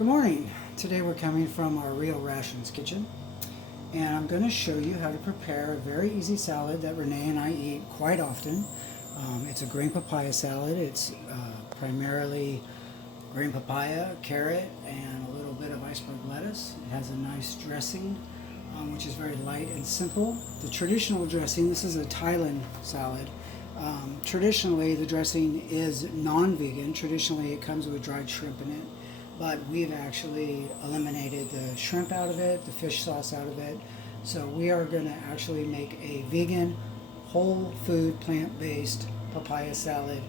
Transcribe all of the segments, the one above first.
Good morning. Today we're coming from our Real Rations kitchen, and I'm going to show you how to prepare a very easy salad that Renee and I eat quite often. It's a green papaya salad. It's primarily green papaya, carrot, and a little bit of iceberg lettuce. It has a nice dressing, which is very light and simple. The traditional dressing, this is a Thailand salad. Traditionally, the dressing is non-vegan. Traditionally, it comes with dried shrimp in it. But we've actually eliminated the shrimp out of it, the fish sauce out of it. So we are going to actually make a vegan, whole food, plant-based papaya salad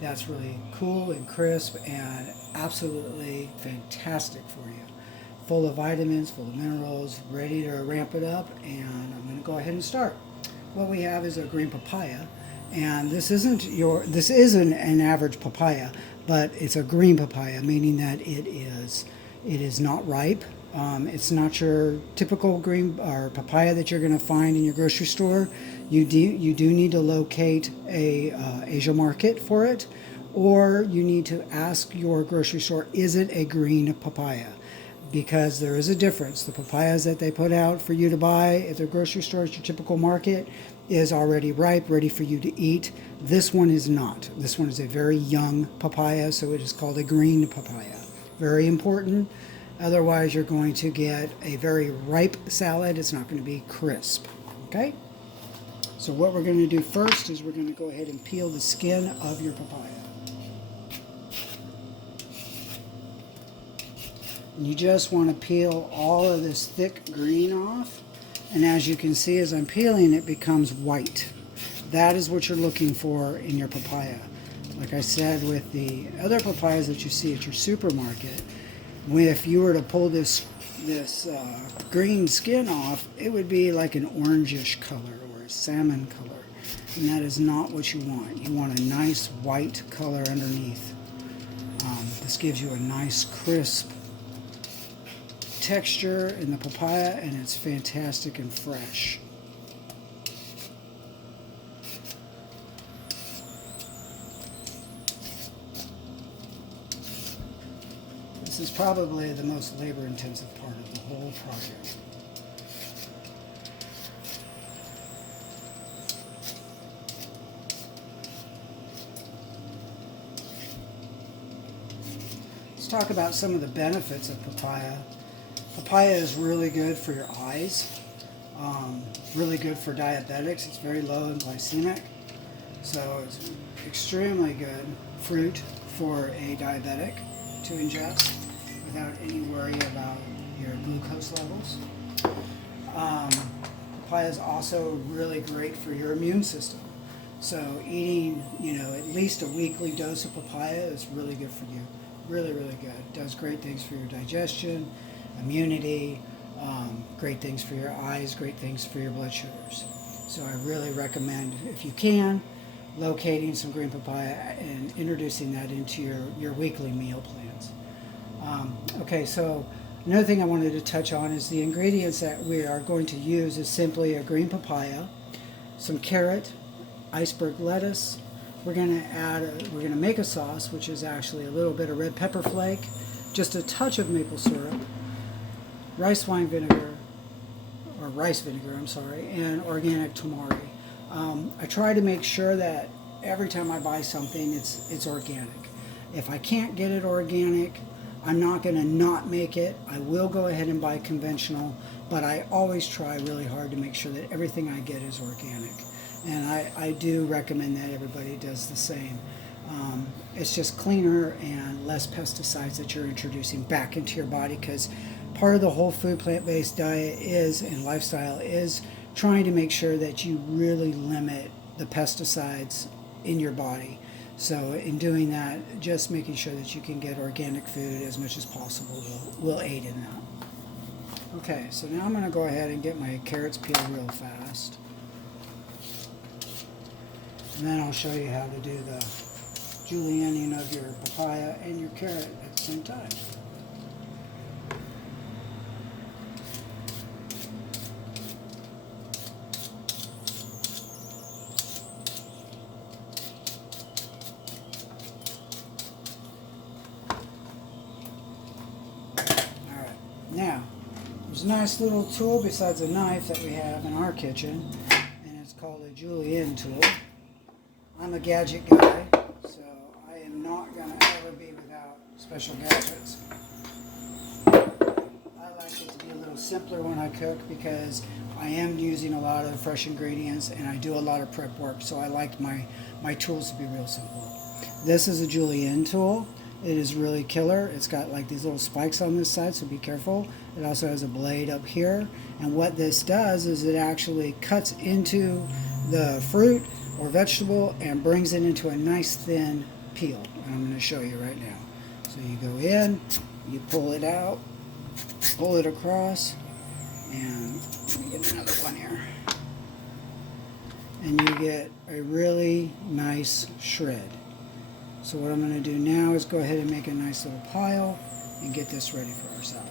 that's really cool and crisp and absolutely fantastic for you. Full of vitamins, full of minerals, ready to ramp it up, and I'm going to go ahead and start. What we have is a green papaya, and this isn't an average papaya, but it's a green papaya, meaning that it is not ripe. It's not your typical green or papaya that you're going to find in your grocery store. You do need to locate a Asia market for it, or you need to ask your grocery store, is it a green papaya? Because there is a difference. The papayas that they put out for you to buy at the grocery store at your typical market is already ripe, ready for you to eat. This one is not. This one is a very young papaya, so it is called a green papaya. Very important. Otherwise, you're going to get a very ripe salad. It's not going to be crisp. Okay? So what we're going to do first is we're going to go ahead and peel the skin of your papaya. And you just want to peel all of this thick green off. And as you can see, as I'm peeling, it becomes white. That is what you're looking for in your papaya. Like I said, with the other papayas that you see at your supermarket, if you were to pull this green skin off, it would be like an orangish color or a salmon color. And that is not what you want. You want a nice white color underneath. This gives you a nice crisp texture in the papaya, and it's fantastic and fresh. This is probably the most labor-intensive part of the whole project. Let's talk about some of the benefits of papaya. Papaya is really good for your eyes, really good for diabetics. It's very low in glycemic, so it's extremely good fruit for a diabetic to ingest without any worry about your glucose levels. Papaya is also really great for your immune system. So eating, at least a weekly dose of papaya is really good for you. Really, really good. It does great things for your digestion, immunity, great things for your eyes, great things for your blood sugars. So I really recommend, if you can, locating some green papaya and introducing that into your weekly meal plans. Okay, so another thing I wanted to touch on is the ingredients that we are going to use is simply a green papaya, some carrot, iceberg lettuce. We're going to make a sauce, which is actually a little bit of red pepper flake, just a touch of maple syrup, rice vinegar, and organic tamari. I try to make sure that every time I buy something, it's organic. If I can't get it organic, I'm not going to not make it. I will go ahead and buy conventional, but I always try really hard to make sure that everything I get is organic. And I do recommend that everybody does the same. It's just cleaner and less pesticides that you're introducing back into your body, because part of the whole food plant-based diet and lifestyle is trying to make sure that you really limit the pesticides in your body. So in doing that, just making sure that you can get organic food as much as possible will aid in that. Okay, so now I'm going to go ahead and get my carrots peeled real fast. And then I'll show you how to do the julienning of your papaya and your carrot at the same time. There's a nice little tool besides a knife that we have in our kitchen, and it's called a julienne tool. I'm a gadget guy, so I am not going to ever be without special gadgets. I like it to be a little simpler when I cook because I am using a lot of fresh ingredients and I do a lot of prep work, so I like my tools to be real simple. This is a julienne tool. It is really killer. It's got like these little spikes on this side, so be careful. It also has a blade up here, and what this does is it actually cuts into the fruit or vegetable and brings it into a nice thin peel, and I'm going to show you right now. So you go in, you pull it out, pull it across, and let me get another one here, and you get a really nice shred. So what I'm going to do now is go ahead and make a nice little pile and get this ready for our salad.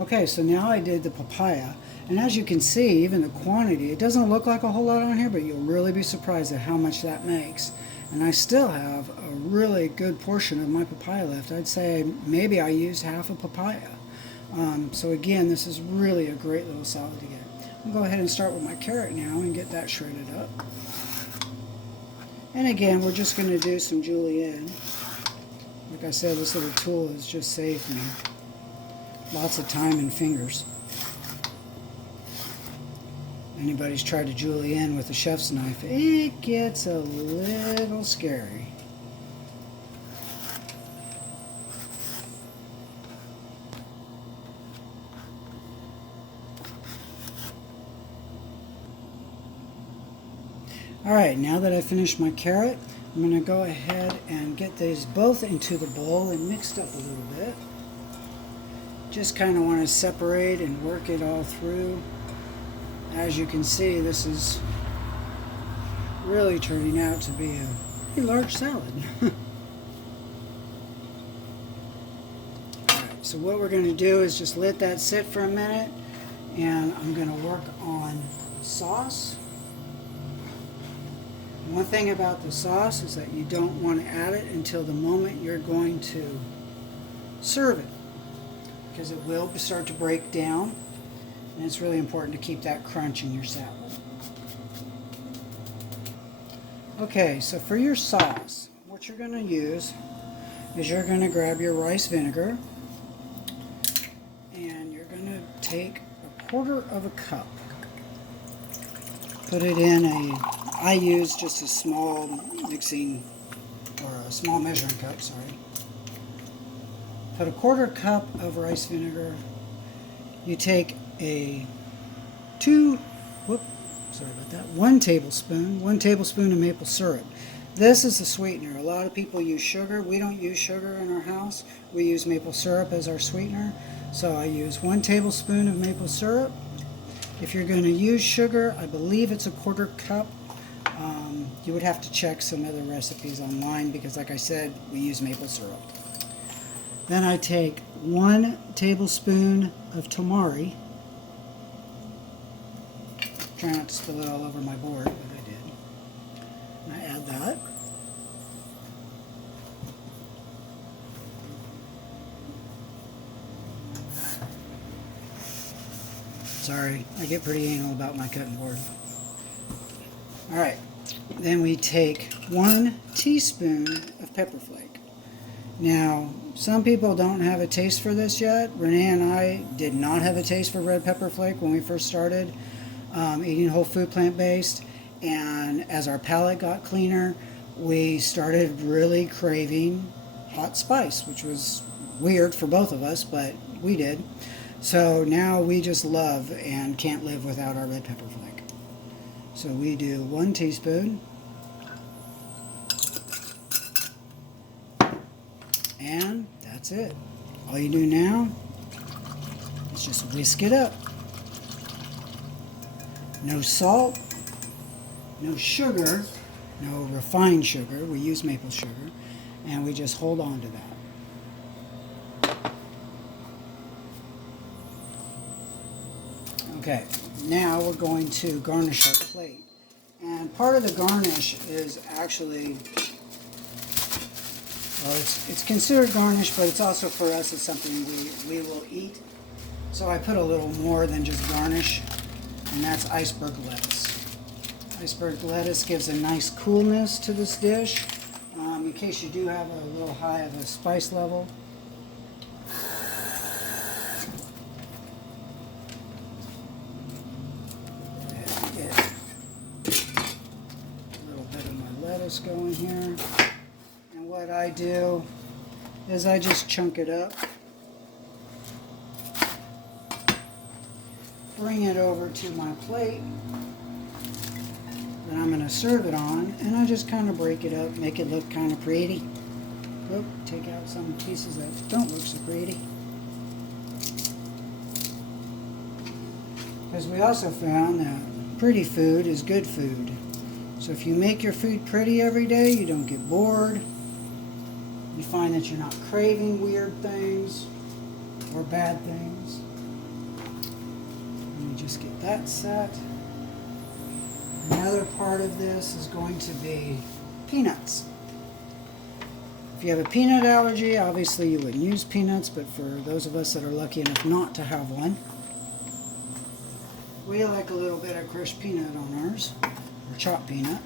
Okay, so now I did the papaya, and as you can see, even the quantity, it doesn't look like a whole lot on here, but you'll really be surprised at how much that makes. And I still have a really good portion of my papaya left. I'd say maybe I used half a papaya. So again, this is really a great little salad to get. I'm going to go ahead and start with my carrot now and get that shredded up. And again, we're just going to do some julienne. Like I said, this little tool has just saved me lots of time and fingers. Anybody's tried to julienne with a chef's knife, it gets a little scary. Alright, now that I've finished my carrot, I'm going to go ahead and get these both into the bowl and mixed up a little bit. Just kind of want to separate and work it all through. As you can see, this is really turning out to be a pretty large salad. Alright, so what we're going to do is just let that sit for a minute, and I'm going to work on sauce. One thing about the sauce is that you don't want to add it until the moment you're going to serve it, because it will start to break down. And it's really important to keep that crunch in your salad. Okay, so for your sauce, what you're going to use is you're going to grab your rice vinegar and you're going to take a quarter of a cup. Put it in I use just a small mixing, or a small measuring cup, sorry. Put a quarter cup of rice vinegar. You take one tablespoon of maple syrup. This is the sweetener. A lot of people use sugar. We don't use sugar in our house. We use maple syrup as our sweetener. So I use 1 tablespoon of maple syrup. If you're going to use sugar, I believe it's a quarter cup. You would have to check some other recipes online because, like I said, we use maple syrup. Then I take 1 tablespoon of tamari. Try not to spill it all over my board, but I did. And I add that. Sorry, I get pretty anal about my cutting board. Alright, then we take 1 teaspoon of pepper flake. Now, some people don't have a taste for this yet. Renee and I did not have a taste for red pepper flake when we first started eating whole food plant-based, and as our palate got cleaner, we started really craving hot spice, which was weird for both of us, but we did. So now we just love and can't live without our red pepper flake. So we do 1 teaspoon. And that's it. All you do now is just whisk it up. No salt, no sugar, no refined sugar. We use maple sugar, and we just hold on to that. Okay, now we're going to garnish our plate. And part of the garnish is actually, well, it's considered garnish, but it's also for us, it's something we will eat. So I put a little more than just garnish, and that's iceberg lettuce. Iceberg lettuce gives a nice coolness to this dish, in case you do have a little high of a spice level. Going here, and what I do is I just chunk it up, bring it over to my plate that I'm going to serve it on, and I just kind of break it up, make it look kind of pretty. Oop, take out some pieces that don't look so pretty, because we also found that pretty food is good food. So if you make your food pretty every day, you don't get bored. You find that you're not craving weird things or bad things. Let me just get that set. Another part of this is going to be peanuts. If you have a peanut allergy, obviously you wouldn't use peanuts, but for those of us that are lucky enough not to have one, we like a little bit of crushed peanut on ours. Chopped peanut.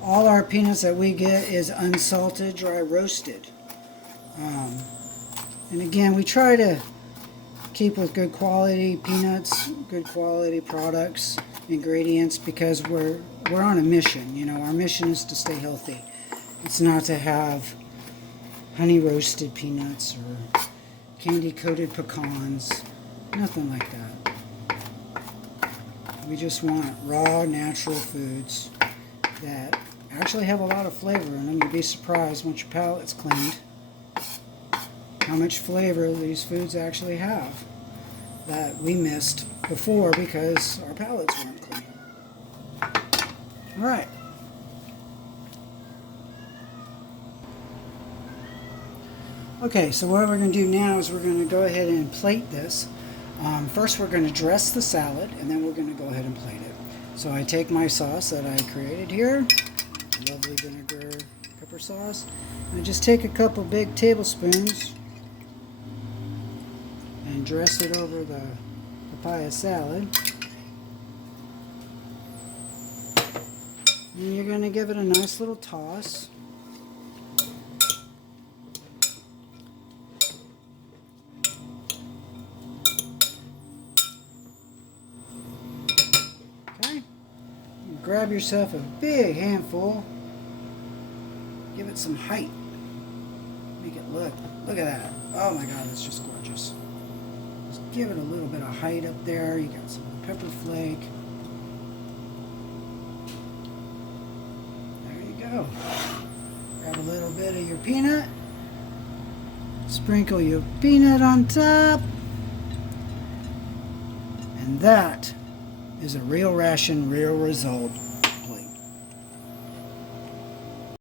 All our peanuts that we get is unsalted, dry roasted. And again, we try to keep with good quality peanuts, good quality products, ingredients, because we're on a mission. You know, our mission is to stay healthy. It's not to have honey roasted peanuts or candy coated pecans, nothing like that. We just want raw, natural foods that actually have a lot of flavor in them. You'd be surprised once your palate's cleaned how much flavor these foods actually have that we missed before because our palates weren't clean. All right. Okay, so what we're going to do now is we're going to go ahead and plate this. First we're going to dress the salad, and then we're going to go ahead and plate it. So I take my sauce that I created here, lovely vinegar pepper sauce, and I just take a couple big tablespoons and dress it over the papaya salad. And you're going to give it a nice little toss. Grab yourself a big handful, give it some height, make it look at that, oh my god, it's just gorgeous. Just give it a little bit of height up there. You got some pepper flake, there you go. Grab a little bit of your peanut, sprinkle your peanut on top, and that is a real ration, real result.